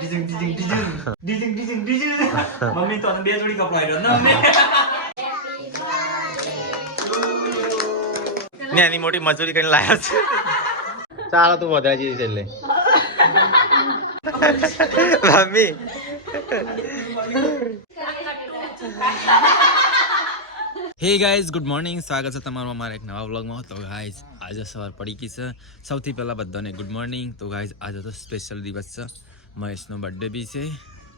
ડીઝિંગ ડીઝિંગ ડીઝિંગ ડીઝિંગ ડીઝિંગ ડીઝિંગ mummy તો બે જોડી કપડા આડ્યો ને મમ્મી ને એની મોટી મજૂરી કરીને લાયા છે ચાલો તું વધારે જઈશ એટલે mummy hey guys good morning સ્વાગત છે તમારું અમારા એક નવા વ્લોગમાં તો ગાઈઝ આજે સવાર પડી ગઈ છે સૌથી પહેલાં બધાને ગુડ મોર્નિંગ તો ગાઈઝ આજે તો સ્પેશિયલ દિવસ છે મહેશનો બર્થડે બી છે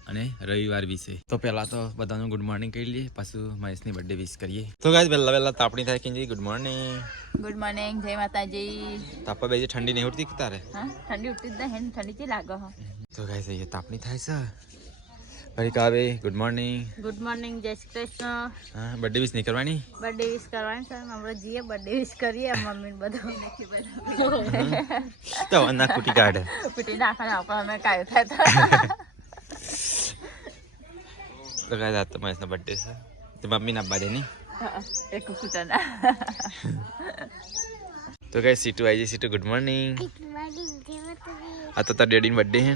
અને રવિવાર બી છે તો પહેલાં તો બધાનું ગુડ મોર્નિંગ કહી લઈએ પાછું મહેશની બર્થડે વિશ કરીએ તો ગાઈઝ પહેલાં તાપણી થાય કે ગુડ મોર્નિંગ જય માતાજી તાપા બે ઠંડી નહીં ઉઠતી તારે હા ઠંડી ઉઠતી જ નહીં ઠંડી લાગે તો ગાઈઝ અહીંયા તાપણી થાય છે હરિકાબે ગુડ મોર્નિંગ જય શ્રી કૃષ્ણ હા બર્થડે વિશ નહીં કરવાની બર્થડે વિશ કરવાની છે આપણે જઈએ બર્થડે વિશ કરીએ મમ્મી બધું તો ના કુટી કાઢે કુટી નાખવાને આપણે અમે કાય થાય તો ગાઈઝ આ તો મહેશનો બર્થડે છે તો મમ્મીના બર્થડે નહીં એક કુટાના તો ગાઈઝ સીટુ આવી સીટુ ગુડ મોર્નિંગ આ તો તાર ડેડીનો બર્થડે હે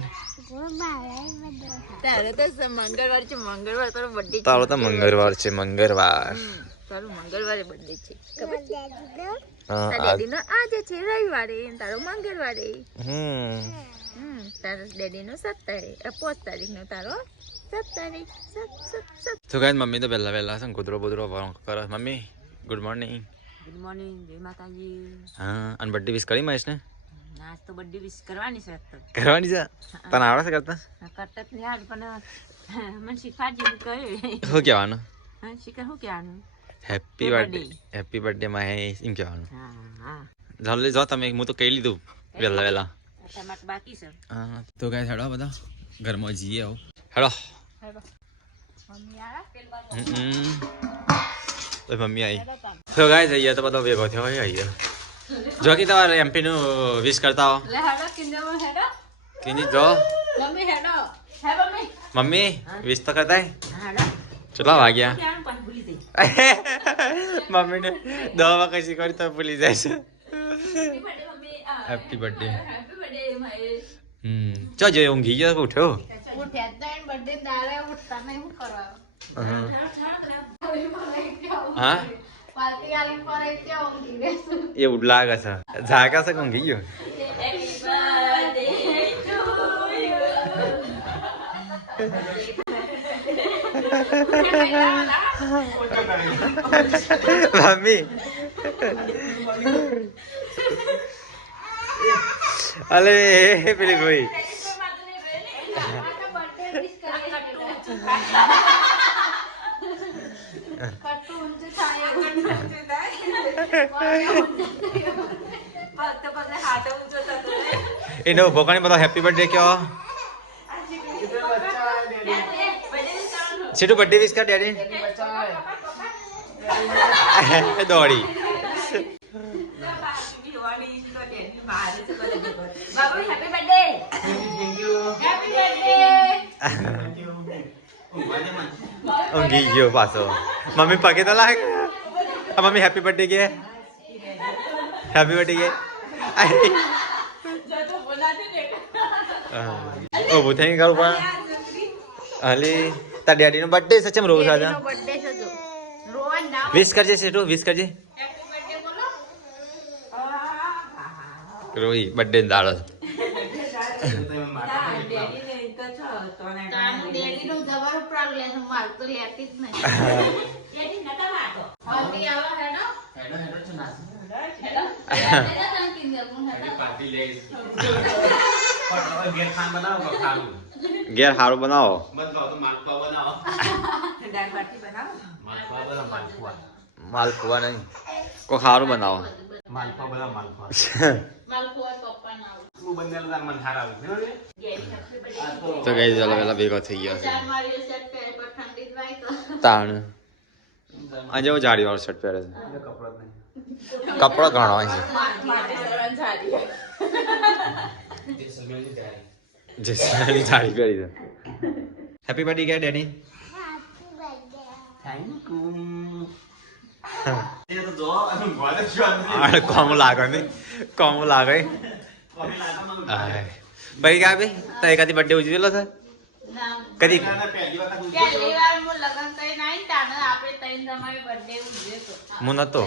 તારે તો મંગળવાર છે મંગળવાર તારો બર્થડે તારો તો મંગળવાર છે મંગળવાર તારો મંગળવારે બર્થડે છે હા ડેડીનો આજે છે રવિવારે તારો મંગળવારે હમ તારો ડેડીનો 7 તારીખ 5 તારીખનો તારો 7 તારીખ 7 તો ગાઈઝ મમ્મી તો પહેલા છે કૂતરો બુતરો કરે મમ્મી ગુડ મોર્નિંગ જય માતાજી હા અને બર્થડે વિશ કરી મહેશ ને આજ તો બર્થડે વિશ કરવાની છે કરવાની છે તને આવડે છે કરતા કરતા જ નહીં પણ મને શીખવાડજે હું કહે શું કહેવાનું હા શીખર શું કહેવાનું હેપી બર્થડે મહેશ એમ કહેવાનું હા હા જલ્દી જો તમે હું તો કહી લીધું વહેલા ટમાટ બાકી છે હા તો ગાઈઝ હેડો બધા ઘરમાં જઈએ આવો હેડો મમ્મી આયા તો મમ્મી આવી તો ગાઈઝ અહીંયા તો બધો ભેગો થયો હોય અહીંયા જો કે તમારે એમપી નું વિશ કરતા હો લે હેડો કિંજમ હેડો કિંજી જો મમ્મી હેડો હે મમ્મી મમ્મી વિશ તો કરતા હેડો કેટલા વાગ્યા ક્યાં પણ ભૂલી ગઈ મમ્મીને દવા કઈ શીખવાડી તો ભૂલી જાય છે mummy happy birthday happy birthday my ચો જો ઊંઘી ગયો ઉઠ્યો ઉઠ્યા તો બર્થડે દાડે ઉઠતા નહીં હું કરવા હા પાર્ટી આલી પર ત્યાં ઊંઘી રહેશું એવું લાગે છે જાગા છે કે ઊંઘી ગયો મમ્મી અલે પેલી કોઈ એનો ભોકાણી બધો હેપી બર્થડે કયો સીટુ બર્થડે વિશ કર ડેડી દોડી ઊંઘી ગયો પાછો મમ્મી પગે તો લાગે મમ્મી હેપી બર્થડે કે હેપી બર્થડે કે ઊભું થઈ ગયું પણ હાલી તાર ડેડી નો બર્થડે છે ચમ રોજ આજે વિશ કરજે સીટુ વિશ કરજે રોઈ બર્થડે દાડો ઘેર સારું બનાવો માલપુઆ નહીં કોઈ સારું બનાવો તો ગઈ ચાલો પેલા ભેગો થઈ ગયા છે તાણ આજે હું જાડી વાળો શર્ટ પહેરે છે કપડો ઘણો હોય છે જેસલમેરની સાડી પહેરી છે હેપી બર્થડે કે ડેડી થેન્ક યુ કોમ લાગે ને કોમ લાગે ભાઈ કાપી તો એકાદી બર્થડે ઉજવેલો છે કદી પહેલી વાર હું લગન કરીને આઈ તાને આપણે તૈન તમારી બર્થડે ઉજવ્યો તો હું નતો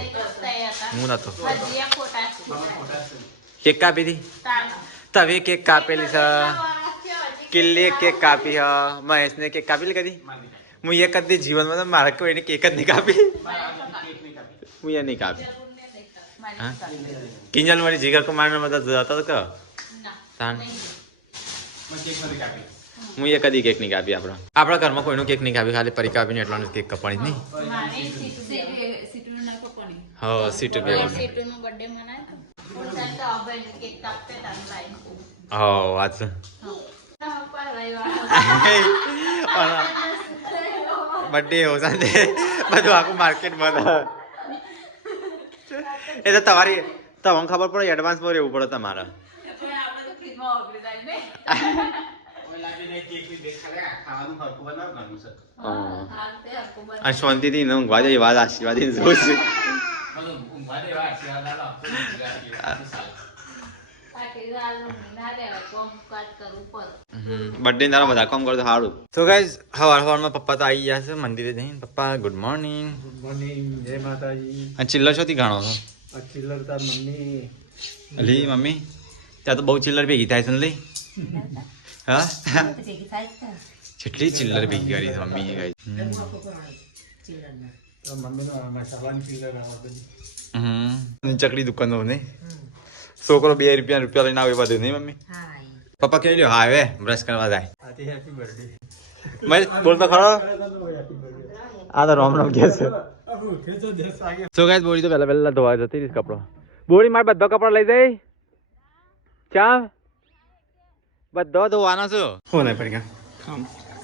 હું નતો હજી આ ફોટા છે કેક કાપી હતી તાને તવે કેક કાપેલી છે કિલ્લી કેક કાપી હ મહેશને કેક કાપેલી કદી હું એક કદી જીવનમાં તો મારે કોઈને કેક જ નહીં કાપી હું એ નહીં કાપી હા કિંજલ મારી જીગર કુમાર ને બધા જતો કે તાન હું એ કદી કેક નહીં કાપી આપણા ઘરમાં કોઈનું કેક નહીં કાપી ખાલી પરી કાપીને એટલો કેક કપાણી નહીં હા સીટુ બે સીટુનો બર્થડે મનાય તો હવે કેક કાપતે તાન લાઈન હા વાત છે બર્થડે એવો સાંજે બધું આખું માર્કેટ બંધ એ તો તમારી તમને ખબર પડે એડવાન્સમાં રહેવું પડે તમારે અને શાંતિથી ન ઊંઘવા દે વાત આશીર્વાદ જોઉં છું બર્થડે તારા બધા કામ કરો તો સારું તો ગાઈઝ સવારમાં પપ્પા તો આવી ગયા છે મંદિરે જઈને પપ્પા ગુડ મોર્નિંગ જય માતાજી અને ચિલ્લર છોથી ગાણો છો આ ચિલ્લર તાર મમ્મી અલી મમ્મી ત્યાં તો બહુ ચિલ્લર ભેગી થાય છે ને લઈ હા જેટલી ચિલ્લર ભેગી કરી છે મમ્મીએ ગાઈ મમ્મીનો મસાલાની ચિલ્લર આવે બધી ચકડી દુકાન ને છોકરો 2 રૂપિયા લઈને આવે બધું નહીં મમ્મી પપ્પા કહી લ્યો હા હવે બ્રશ કરવા જાય આથી હેપી બર્થડે મેં બોલતો ખરો આ તો રોમ રોમ કે છે ખેંચો દેશ આગે સો ગાઈસ બોડી તો પહેલા ધોવા જતી રહી કપડો બોડી મારે બધો કપડો લઈ જાય ચા બધો ધોવાનો છું ફોન આય પડી કામ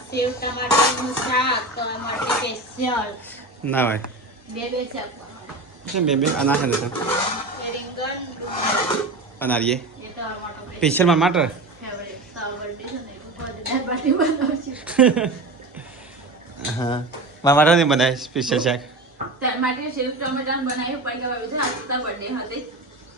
સેવ ટમાટરનું શાક તમારા માટે સ્પેશિયલ ના ભાઈ બે શાક છે બે અના છે ને રીંગણ અનારીએ એ તમારા માટે સ્પેશિયલ માં માટર ફેવરેટ સાવરડી છે ને દાળ બાટી બનાવું છું હા મારા નહીં બનાય સ્પેશિયલ શાક તાર માટે સેવ ટમાટર બનાવ્યું પણ કે ભાઈ છે આ બર્થડે હતી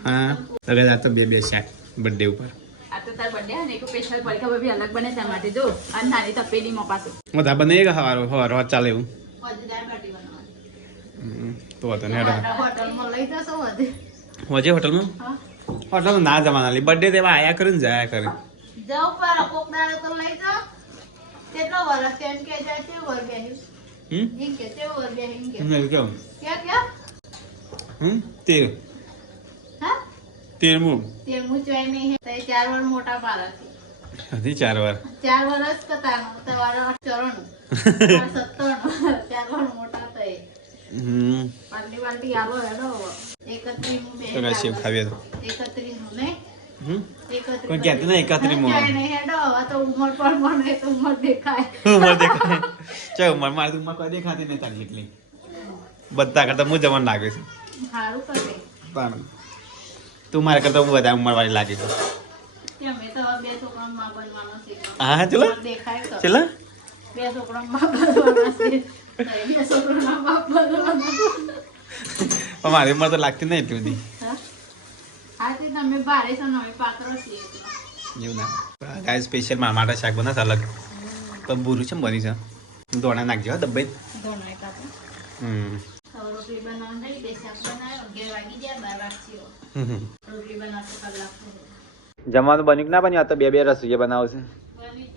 હા લગે આ તો બે શાક બર્થડે ઉપર આ તો તાર બર્થડે ને એક સ્પેશિયલ પડકા ભાભી અલગ બને તાર માટે જો અને નાની તપેલીમાં પાછું હું તા બને કે હવાર ચાલે એવું હજી દાળ બાટી બનાવવાની તો હતો ને હેડો હોટલમાં લઈ જશો હજી હોજે હોટલમાં હા હોટલમાં ના જવાના લી બર્થડે તેવા આયા કરે ને જાયા કરે જાવ પર કોક દાડો તો લઈ જાઓ કેટલો વર્ષ કેમ કે જાય તે વર બેહ્યું હિંગ કે તે વર બેહ્યું કે કેવું ક્યાં તેર હા તેરમું તે મુચવાય નહીં તે 4 વાર મોટા પારા છે હજી 4 વાર 4 વર્ષ કતાનો તમારો 54 57 4 વાર મોટા થઈ પાર્ટી આલો હેડો 31 તો કઈ સેવ ખાવી હતો 31 નું ને 31 કોઈ કહેતું નહીં 31 માં નહીં હેડો આ તો ઉમર પર મને તો ઉમર દેખાય ઉમર દેખાય ચાલ ઉમર મારે તો ઉમર કોઈ દેખાતી નહીં તારી એટલી બધા કરતા હું જવાન લાગે છે સારું કરે પણ તું મારે કરતા હું વધારે ઉંમર વાળી લાગે છે કેમ એ તો બે છોકરા માં બનવાનો છે હા ચલો દેખાય તો ચલો બે છોકરા માં બનવાના છે બે છોકરા માં બનવાના પણ મારી ઉંમર તો લાગતી નહીં એટલી બધી આથી તમે ભારે છો ને પાત્રો છીએ એવું ના ગાય સ્પેશિયલ મારા માટે શાક બનાવશે અલગ પણ બુરું છે બની છે દોણા નાખજો દબાઈ દોનો એક આપણે રોટલી બનાવવા નહીં બે શાક બનાવ્યો 11 વાગી ગયા 12 વાગશીઓ રોટલી બનાવતો કલાક જમવાનું બન્યું કે ના બન્યું આ તો બે રસોઈ બનાવો છે બની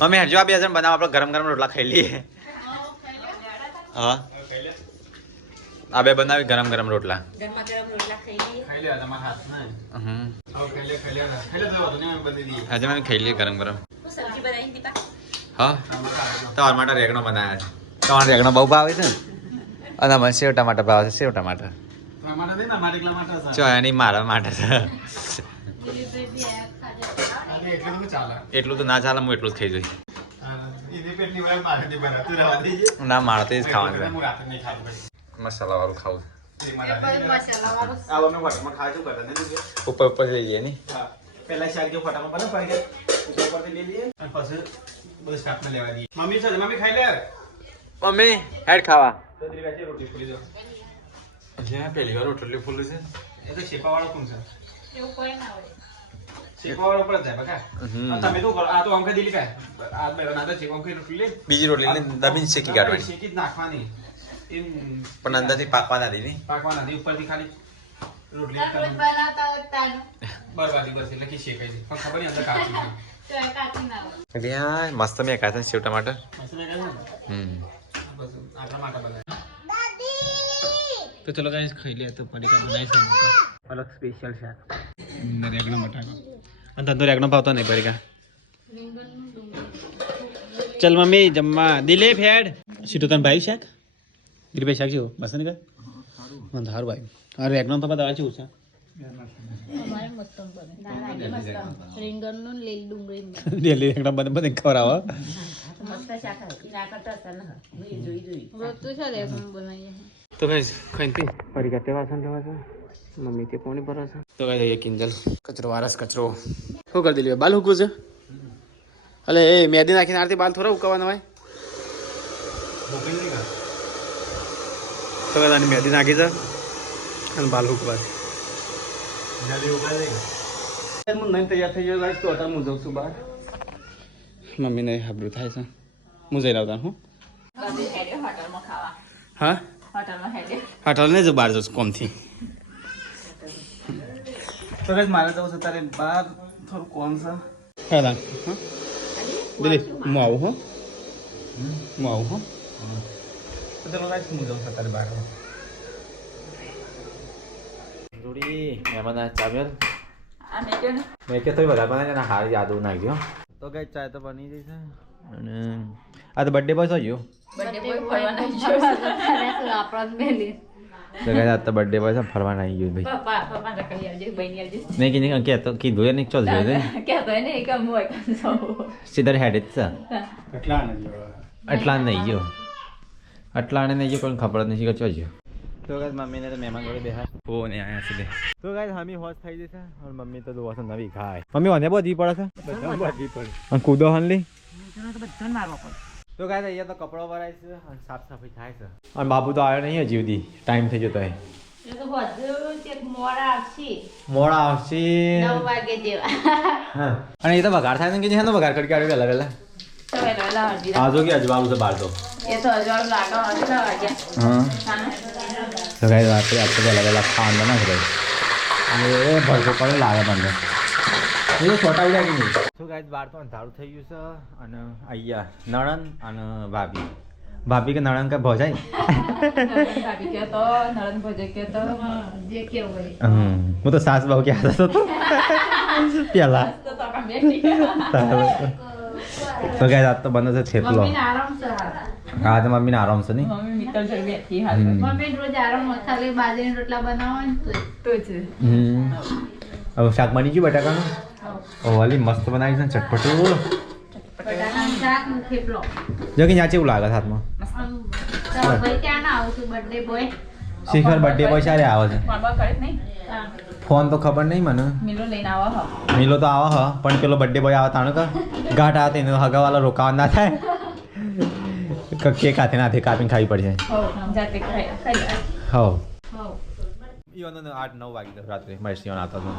મમ્મી હરજો આ 2 જણ બનાવો આપણે ગરમ ગરમ રોટલા ખાઈ લઈએ હા આ બે બનાવી ગરમ ગરમ રોટલા ગરમા ગરમ રોટલા ખાઈ લઈએ ખાઈ લે તમારા હાથ ના હમ ખાઈ લે તો ને બની દી આજે મેં ખાઈ લઈએ ગરમ ગરમ હું સબ્જી બનાવી દીપા હા તમારા માટે રેગણો બનાવ્યા છે તમારે રેગણો બહુ ભાવે છે અને મને સેવ ટમાટર ભાવે છે સેવ ટમાટર ટમાટા દે ને મારે એકલા માટે જો એની મારા માટે છે ડિલિવરી આ ખાજે એટલું તો ચાલે એટલું તો ના ચાલે હું એટલું જ ખાઈ જઈશ એની પેટની વાળ મારે નહીં બના તું રહેવા દેજે ના મારે તો જ ખાવાનું હું રાતે નહીં ખાવું પછી મસાલા વાળું ખાવું મસાલા વાળો આ વનો ફટામાં ખાજો કરતા ને ઉપર ઉપર લઈ જઈએ ને હા પહેલા શાક જો ફટામાં બને પડી ગયા ઉપર પરથી લઈ લઈએ અને પછી બધું સ્ટાફને લેવા દઈએ મમ્મી છે મમ્મી ખાઈ લે મમ્મી હેડ ખાવા તો તેરી વાચે રોટી ફૂલી દો જ્યાં પહેલી વાર રોટલી ફૂલું છે એ તો શેપા વાળો કોણ છે એવું કોઈ ના હોય શેકવાવાળો પર જ જાય બકા. હમ. તમે તો કરો, આ તો આમ ખાઈ દીલી કાંઈ. આ બે નાના શેકવા ખાઈ રોટલી લે. બીજી રોટલી લઈને દબીને શેકી કાઢવાની શેકી જ નાખવાની. એમ પણ અંદરથી પાકવાના દીધી પાકવાના નથી, ઉપરથી ખાલી રોટલી તાર રોજ બનાવતા હોય તાનું. બરબાદી બસ એટલે કે શેકાઈ જાય. પણ ખબર નહીં અંદર કાચું છે. તો એ કાચી ના હોય. ત્યાં મસ્ત મેં ખાતા સેવ ટમાટર મસ્ત મેં કહ્યું ને? હમ બસ આટલા માટે બનાવ્યા. તો ચલો ગાઈસ ખાઈ લે તો પડીકા બનાવી છે અલગ સ્પેશિયલ શાક રેગનો બટાકા અને તને તો રેગનો ભાવતો નહીં પડીકા. ચલ મમ્મી જમવા દિલીપ હેડ સીટો તને ભાઈ શાક દિલીપ શાક જેવો બસ ને મને સારું ભાઈ આ રેગનો પપ્પા દવા જેવું છે. અમારે મસ્ત બને. રીંગણનું ને લીલી ડુંગળીનું. દિલ્હી રેગનો બધે ખવડાવો. રોજ તો છે રેગણું બનાવીએ. તો ગાઈસ ખાઈને પી પડીકા તે વાસણ લેવા છે મમ્મી તે પોણી પર છે. તો ગાઈસ એક કિંજલ કચરો વારસ કચરો શું કરી દિલીપ બાલ હુકું છે. અલે એ મેદી નાખીને આરતી બાલ થોડા ઉકાવવાના હોય. તો ગાઈસ આની મેદી નાખી છે અને બાલ હુકવા હું નહીં તૈયાર થઈ ગયો ગાઈસ તો અત્યારે હું જઉં છું બહાર. મમ્મીને હાબરું થાય છે હું જઈ આવતા હું હોટલમાં ખાવા. હા હોટલમાં હેડે. હોટલ ને જો બહાર જઉં છું કોમથી. તો ગાઈસ મારે જવું છે તારે બહાર થોડું કોમ છે. હા દિલીપ હું આવું હો હું આવું હો તો ચલો ગાઈસ હું જઉં છું તારે બહાર. જોડી મહેમાન ચાવ્યો આ મેં કહ્યું ને. મેં કે તો વધારે બનાવી ને હારી યાદો નાખજો. તો કઈ ચાય તો બની ગઈ છે અને આ તો બર્થડે બોય થયો બર્થડે બોય ફરવા નહીં ગયો. આપણને મેલી. તો કઈ આ તો બર્થડે બોય છે ફરવા આવી ગયો ભાઈ. પપ્પા રખડી આવજે બહેની આવજે. નહીં કીધું કે તો કીધું એ નહીં ચાલ જોઈએ કહેતો હોય ને કે હું એક સૌ. સીધા હેડ જ છે કેટલા આનંદ આટલા નહીં ગયો આટલા નહીં ગયો કોઈ ખબર જ નથી કે ચોજ્યો. તો ગાઈસ મમ્મીને તો મહેમાન જોડે બેહા ફોન આયા સીધે. તો ગાઈસ હમી હોશ થઈ જશે અને મમ્મી તો દોવા છે નવી ખાય. મમ્મી મને બધી પડે છે બધી પડે અને કૂદો હનલી તો ગાઈસ અહીંયા તો કપડો ભરાય છે અને સાફ સફાઈ થાય છે અને બાબુ તો આવ્યો નહીં હજી સુધી ટાઈમ થઈ જતો એ તો બધું ચેક મોડા આવશે. મોડા આવશે 9 વાગે જેવા. હા અને એ તો વઘાર થાય ને કે છે વઘાર કરી કાઢ્યો અલગ અલગ તો વેલા હજી. આજો કે અજવાળું છે બાર તો એ તો અજવાળ લાગો હજી 9 વાગ્યા. હા હા. તો ગાઈસ આપણે અલગ અલગ ખાવાનું બનાવી ભાઈ અને એ ભરતો પડે લાગે મને એ તો છોટા ઉડ્યા કે નહીં. તો ગાઈસ બાર તો અંધારું થઈ ગયું છે અને અહીંયા નણંદ અને ભાભી કે નણંદ કે ભજાય ભાભી કહે તો નણંદ ભજે કહે તો જે કેવું હોય. હું તો સાસ બહુ કે હતો પેલા તો કામ બેઠી. તો ગાઈસ આજ તો બને છે થેપલો. મમ્મીને આરામ છે હાલ. હા તો મમ્મીને આરામ છે નહીં મમ્મી મિત્તલ જોડે બેઠી હાલ. મમ્મી રોજ આરામ ખાલી બાજરીના રોટલા બનાવો ને તો જ. હવે શાક બની ગયું બટાકાનું ઓલી મસ્ત બનાવી છે ને ચટપટું બટાકાનું શાક ને થેપલો. જો કે ત્યાં કેવું લાગે છે હાથમાં તો ભાઈ ક્યાં ના આવું છું બર્થડે બોય. શિખર બર્થડે બોય ક્યારે આવે છે ફોન કરે નહીં. ફોન તો ખબર નહીં મને મિલો લઈને આવો હો. મિલો તો આવે હ પણ પેલો બર્થડે બોય આવે તાણો કે ઘાટ આવે તેને હગાવાળો રોકાવા ના થાય કેક હાથે નાથે કાપીને ખાવી પડશે હો જાતે ખાઈ લે. હો હો ઈવન 8-9 વાગી દો રાત્રે મહેશ ઈવન આવતો હતો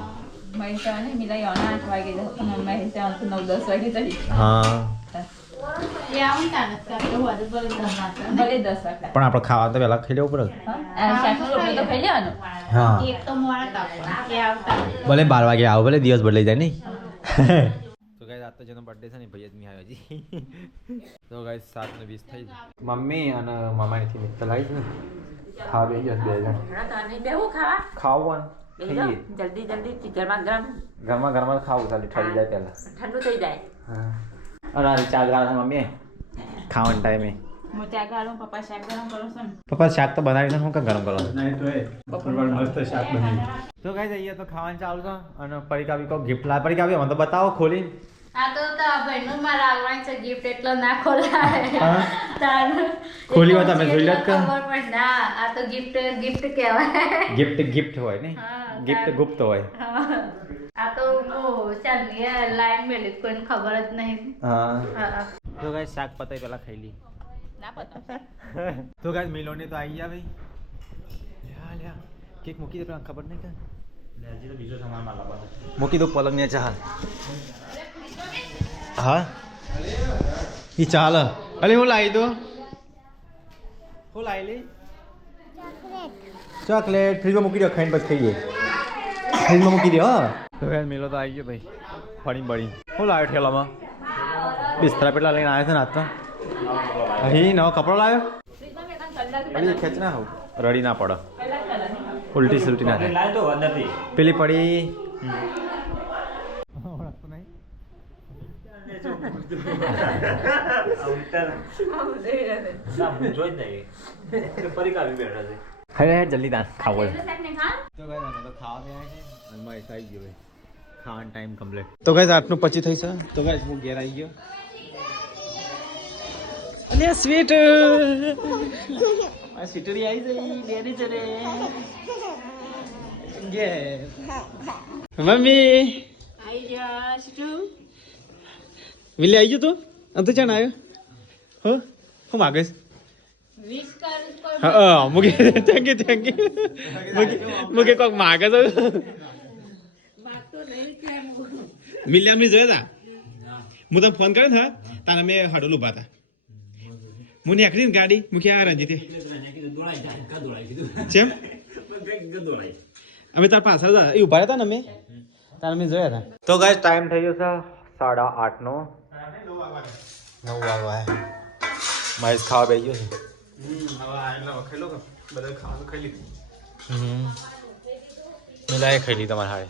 મહેશ ને મિલા યોના 8 વાગે જતો મહેશ તો 9-10 વાગે જઈ. હા એ આવું તાને કાકે હોદે ભલે 10 વાગે. ભલે 10 વાગે. પણ આપણે ખાવા તો પહેલા ખાઈ લેવું પડે શાકનો રોટલો તો ખાઈ લેવાનો. હા કેક તો મોડા કાપવાના. કે આવતા. ભલે 12 વાગે આવો ભલે દિવસ બદલાઈ જાય નહીં તો ગાઈસ આજ તો જેનો બર્થડે છે ને ભાઈ જ નહીં આવ્યો હજી તો ગાઈસ 7:20 થઈ મમ્મી અને મામાની મિત્ર આવી છે ને ખાવા બેસી જશે બે જણ તને બેહું ખાવા. ખાવું ખાઈએ જલ્દી જલ્દી ગરમા ગરમ ઘરમાં ખાવું ચાલે ઠરી જાય પહેલા ઠંડુ થઈ જાય. હા અને આ ચા ગાળા મમ્મી ખાવાના ટાઈમે હું ત્યાં ગાળું પપ્પા શાક ગરમ કરું છું ને. પપ્પા શાક તો બનાવી છે હું કે ગરમ કરો નહીં તો એ મસ્ત શાક બની તો ગાઈસ અહીંયા તો ખાવાનું ચાલુ છે અને પડીકા બી કોઈ ગિફ્ટ લાવે પડીકા બી મને તો બતાવો ખોલી આ તો ભાઈનું મારા આવવાની છે ગિફ્ટ એટલે ના ખોલાય. ખોલી હોય તમે જોઈ લો કે ખબર પણ ના આ તો ગિફ્ટ કહેવાય. ગિફ્ટ હોય ને ગિફ્ટ ગુપ્ત હોય આ તો ચાલ લાઈન મેલી કોઈને ખબર જ નહીં. હા તો ગાઈસ શાક પતાઈ પેલા ખાઈ લી ના પતા. તો ગાઈસ મિલોની તો આવી ગયા ભાઈ લ્યા કેક મૂકી દે પેલા ખબર નહીં કે મૂકી દો પલંગ ને ચાલ હા એ ચાલ અરે હું લાવી દો હું લાવી લે ચોકલેટ ફ્રીજમાં મૂકી દો ખાઈને પછી ખાઈએ ફ્રીજમાં મૂકી દે હા તો યાર મેલો તો આવી ગયો ભાઈ ફળી બળી હું લાવ્યો ઠેલામાં બિસ્તરા પેટલા લઈને આવ્યો છે ને હાથમાં અહીં નવો કપડો લાવ્યો અરે ખેંચ ના હોઉં રડી ના પડો ઉલટી સુલટી ના થાય પેલી પડી હવે જલ્દી દાન ખાવો તો ખાવાનો ટાઈમ કમ્પ્લીટ તો ગાઈસ 8:25 થઈ છે તો ગાઈસ હું ઘેર આવી ગયો અને સ્વીટ આ સ્વીટરી આવી જઈ ડેરી ચરે ઘેર મમ્મી આઈ જા શિટુ વિલે આવી ગયો તું અંત ચાણ આવ્યો હો હું માગીશ વિશ કર કોઈ હા મુકે થેન્ક યુ મુકે કોક માગે તો માગતો નહીં કે મિલિયમ ની જોયા તા હું તને ફોન કર્યો ને તારા મેં હડોલ ઉભા હતા હું નીકળી ને ગાડી મૂકી આ રંજીતે કેમ અમે તાર પાછળ એ ઉભા હતા ને અમે તારા મેં જોયા હતા તો ગાઈસ ટાઈમ થઈ ગયો છે 8:30 નો 9 વાગવા મહેશ ખાવા બેસી ગયો છે મિલાએ ખાઈ લીધી તમારે હારે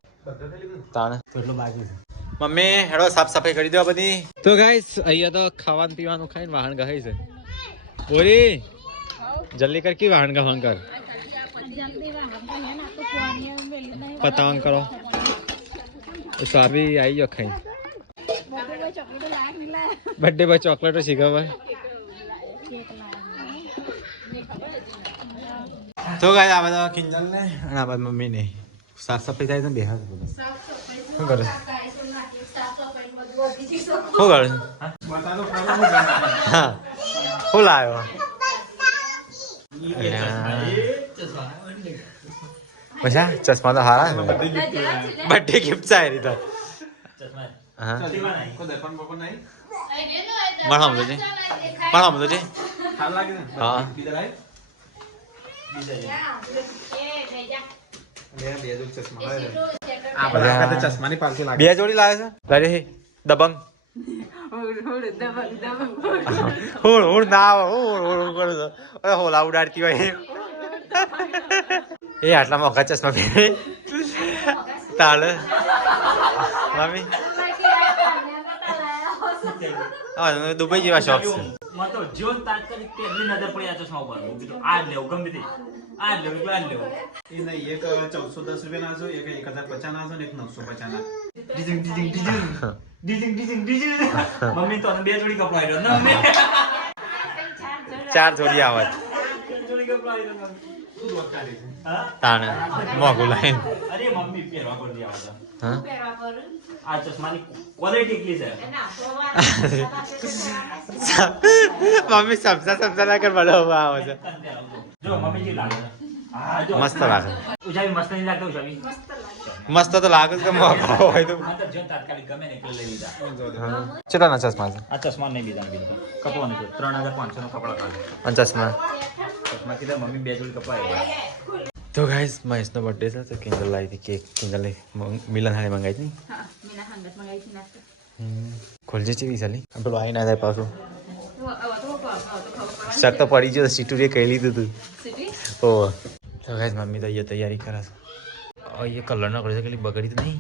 તાણે તો એટલું બાકી છે મમ્મી હેડો સાફ સફાઈ કરી દો બધી તો ગાઈસ અહીંયા તો ખાવાનું પીવાનું ખાઈને વાહન ગહાઈ છે બોરી જલ્દી કર કી વાહન ગહાન કર પતાવન કરો સાબી આવી ગયો ખાઈ બર્થડે પર ચોકલેટો શીખવા તો ગાય આ બધા કિંજલ ને અને આ બધા મમ્મી ને સાફ સફાઈ થાય તો બેહા શું કરે શું કરે હા શું લાવ્યો પછી ચશ્મા તો હારા બર્થડે ગિફ્ટ છે એની તો હા મળામ તો છે હા બે જોડી લાવે છે અરે દબંગ હોળ હોળ ના આવે હોળ હોળ કરું છું અરે હોલા ઉડાડતી હોય એ આટલા મોંઘા ચશ્મા પહેરે તાળ મમ્મી દુબઈ જેવા શોખ છે જીવન તાત્કાલિક પહેલી નજર પડી આ ચશ્મા ઉપર આ લેવું ગમે તે આ લેવું આ લેવું એ નહીં એક 1410 રૂપિયા ના છો એક 1050 ના છો ને એક 950 ના ડીઝિંગ ડીઝિંગ ડીઝિંગ ડીઝિંગ ડીઝિંગ ડીઝિંગ મમ્મી તો બે જોડી કપડા આવ્યો ને મમ્મી 4 જોડી આવત જોડી કપડા આવ્યો હા તાણે મોંઘું લાઈન અરે મમ્મી પહેરવા પર દી આવતા હા પહેરવા પર આ ચશ્માની ક્વોલિટી કેટલી છે એના મમ્મી સમજા ના કર બનાવવા આવે છે જો મમ્મી જી લાગે હા જો મસ્ત લાગે ઉજાવી મસ્ત નહીં લાગતો ઉજાવી મસ્ત તો લાગે છે કે મોંઘા હોય તો મતલબ જો તાત્કાલિક ગમે ને એટલે લઈ લીધા કેટલાના ચશ્મા છે આ ચશ્મા નહીં લીધા કીધું કપવાનું છે 3500 નો કપડા કાઢે અને ચશ્મા ચશ્મા કીધા મમ્મી બે જોડી કપડા આવ્યા તો ગાઈસ મહેશનો બર્થડે છે તો કિંજલ લાવી હતી કેક કિંજલે મિલન હારે મંગાવી હતી હા મીના હંગત મંગાઈ છે નાસ્તો ખોલજે ચીવી ચાલી પેલું આવી ના થાય પાછું તો ખબર શક તો પડી ગયો સીટુરીએ કહી લીધું હતું સિટી ઓ તો ગાઈસ મમ્મી તો અહીંયા તૈયારી કરે છે અહીંયા કલર ના કરે છે કેટલી બગડી તો નહીં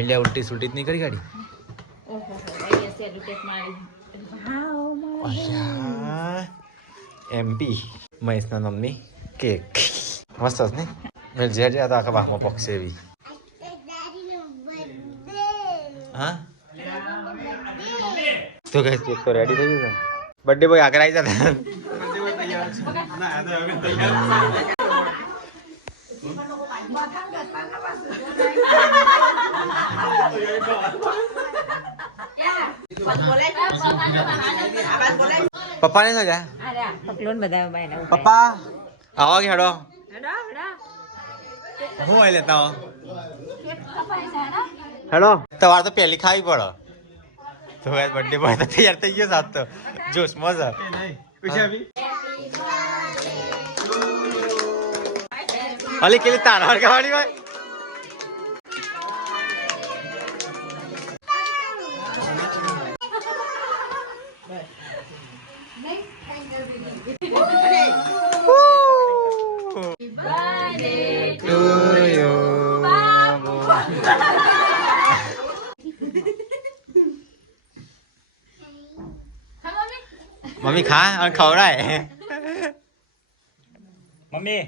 મિલ્યા ઉલટી સુલટી નહીં કરી ગાડી ઓહો આઈ સેલિબ્રેટ મારી વાવ એમપી મહેશના મમ્મી કેક મસ્ત હશે ને જે જે આ તો આખા વાહમાં પકશે એવી હા તો ગાઈસ કેક તો રેડી થઈ ગયું છે બર્થડે બોય આગળ આવી જતા પપ્પા ને ગયા પપ્પા આવો કે હેડો હું અહીં લેતા હો કેક કપાય છે ને હેલો તમારે તો પહેલી ખાવી પડે તો બર્થડે બોય તો તૈયાર થઈ ગયો સાથ તો જોશ મજા અલી કેલી તારા ખાવાની હોય મમ્મી ખા અને ખવડાય મમ્મી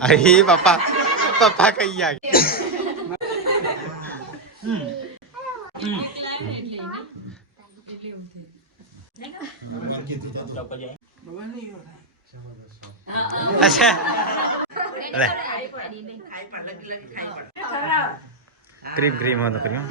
અરે પપ્પા પપ્પા કઈ ગયા અચ્છા ક્રીમ ક્રીમ હતો ક્રીમ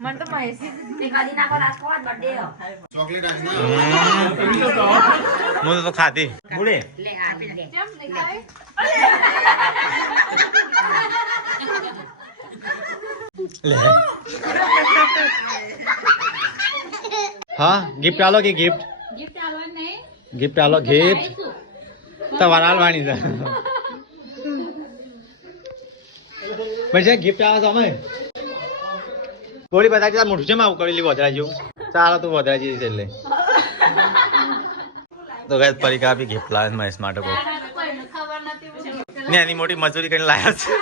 મને તો મહેસી એકાદી નાખો રાજકોટ બર્થડે હું તો ખાધી બોલે લે આપી દે કેમ નહીં ખાય લે હા ગિફ્ટ આલો કે ગિફ્ટ ગિફ્ટ આલવા નહીં ગિફ્ટ આલો ગિફ્ટ તમારે હાલવાની છે પછી ગિફ્ટ આવે તમે બોલી બધા મોઢું છે આવું કરી લી વધરા જેવું ચાલો તું વધરા જેવી છે એટલે તો ગાય પરીકા આપી ગિફ્ટ લાવે મહેશ માટે કોઈ કોઈને ખબર નથી ને એની મોટી મજૂરી કરીને લાયા છે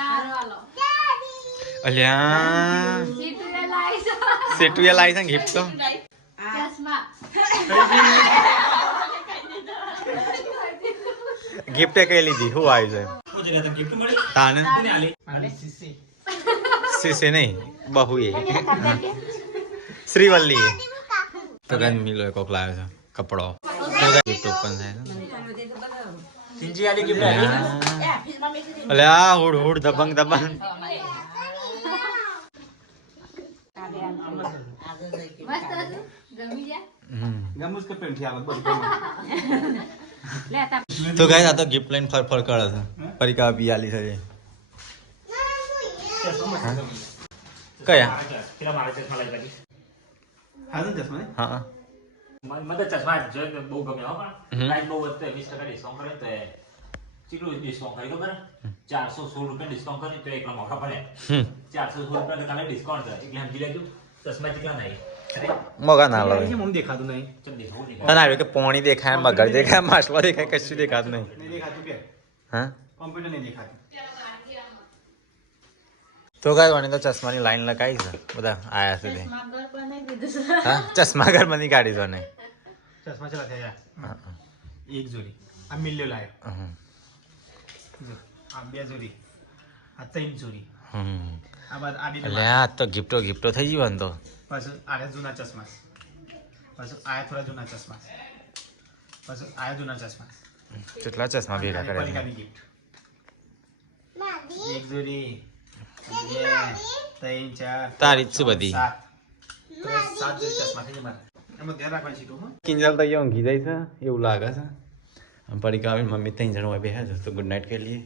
હારો આલો અલ્યા સીટુએ લાઈ છે સેટુએ લાવી છે ગિફ્ટ તો ચશ્મા ગિફ્ટ કઈ લીધી શું આવ્યું છે ગિફ્ટ મળી તાને કોને આલી સીસે નહીં બહુ એ શ્રીવલ્લી તો કઈ મિલો કોક લાવ્યો છે કપડો ગિફ્ટ ઓપન થાય સિંજી આલી ગિફ્ટ આલી અલે આ હુડ હુડ દબંગ દબંગ મસ્ત હતું ગમી ગયા ગમુસ કે પેન્ટ હાલત બધું લેતા તો ગાઈસ આ તો ગિફ્ટ લઈને ફર કરે છે પરીકા બિયાલી છે કયા પેલા મારે ચશ્મા લઈ લાગી હાજર ચશ્મા ને હા મને ચશ્મા જોઈને બહુ ગમે હો પણ પ્રાઇસ બહુ વધતો 20% ડિસ્કાઉન્ટ કરે તો કેટલું ડિસ્કાઉન્ટ કરી ખબર 416 રૂપિયા ડિસ્કાઉન્ટ કરી તો એકલા મોંઘા પડે 416 રૂપિયા કાલે ડિસ્કાઉન્ટ છે એટલે સમજી લેજો ચશ્મા કેટલા નહીં મોગા ના લાવે મમ દેખાતું નહીં ચલ દેખાવું નહીં તને આવ્યું કે પોણી દેખાય મગર દેખાય માછલો દેખાય કશું દેખાતું નહીં નહીં દેખાતું કે હા કોમ્પ્યુટર નહીં દેખાતું તો ગાય વાણી તો ચશ્માની લાઈન લગાવી છે બધા આયા છે તે માગર બનાવી દીધું છે હા ચશ્મા ઘર બની કાઢી છો ને ચશ્મા ચલા થયા એક જોડી આ મિલ્યો લાયો જો આ બે જોડી આ ત્રણ જોડી આ બાદ આ બે એટલે આ તો ગિફ્ટો ગિફ્ટો થઈ ગયો ને તો પાછું આ જૂના ચશ્મા પાછું આ થોડા જૂના ચશ્મા પાછું આ જૂના ચશ્મા કેટલા ચશ્મા ભેગા કર્યા પરીકાની ગિફ્ટ એક જોડી બે ત્રણ ચાર તારી જ છે બધી સાત જોડી ચશ્મા થઈ જાય એમાં ધ્યાન રાખવાનું છે હો કિંજલ તો અહીંયા ઊંઘી જાય છે એવું લાગે છે પરીકા આવીને મમ્મી ત્રણ જણ હોય બેહે છે તો ગુડ નાઇટ કરી લઈએ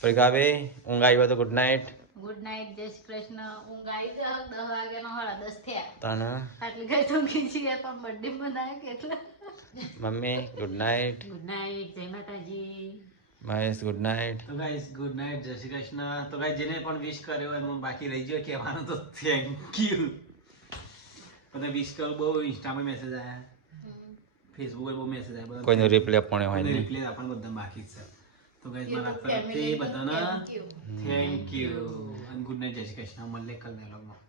પરીકા આવે ઊંઘ આવી તો ગુડ નાઇટ ગુડ નાઇટ જય શ્રી કૃષ્ણ ઊંઘ આવી ગયો 10 વાગ્યાનો 10:30 થયા તાના આટલી ઘડી તો ઊંઘી છીએ પણ બર્થડે બનાવ્યો કેટલા mummy good night good night જય માતાજી મહેશ ગુડ નાઇટ તો ગાઈસ ગુડ નાઇટ જય શ્રી કૃષ્ણ તો ગાઈસ જેને પણ વિશ કર્યો એમાં બાકી રહી ગયો કહેવાનું તો થેન્ક યુ બધા વિશ કરો બહુ ઇન્સ્ટામાં મેસેજ આવ્યા ફેસબુક પર બહુ મેસેજ આવ્યા બધા કોઈનો રિપ્લે પણ હોય નહીં. રિપ્લે આપણને બધા બાકી જ છે તો ગાઈસ મારા તરફથી બધાના થેન્ક યુ અને ગુડ નાઇટ જય શ્રી કૃષ્ણ મળીએ કાલના વ્લોગમાં.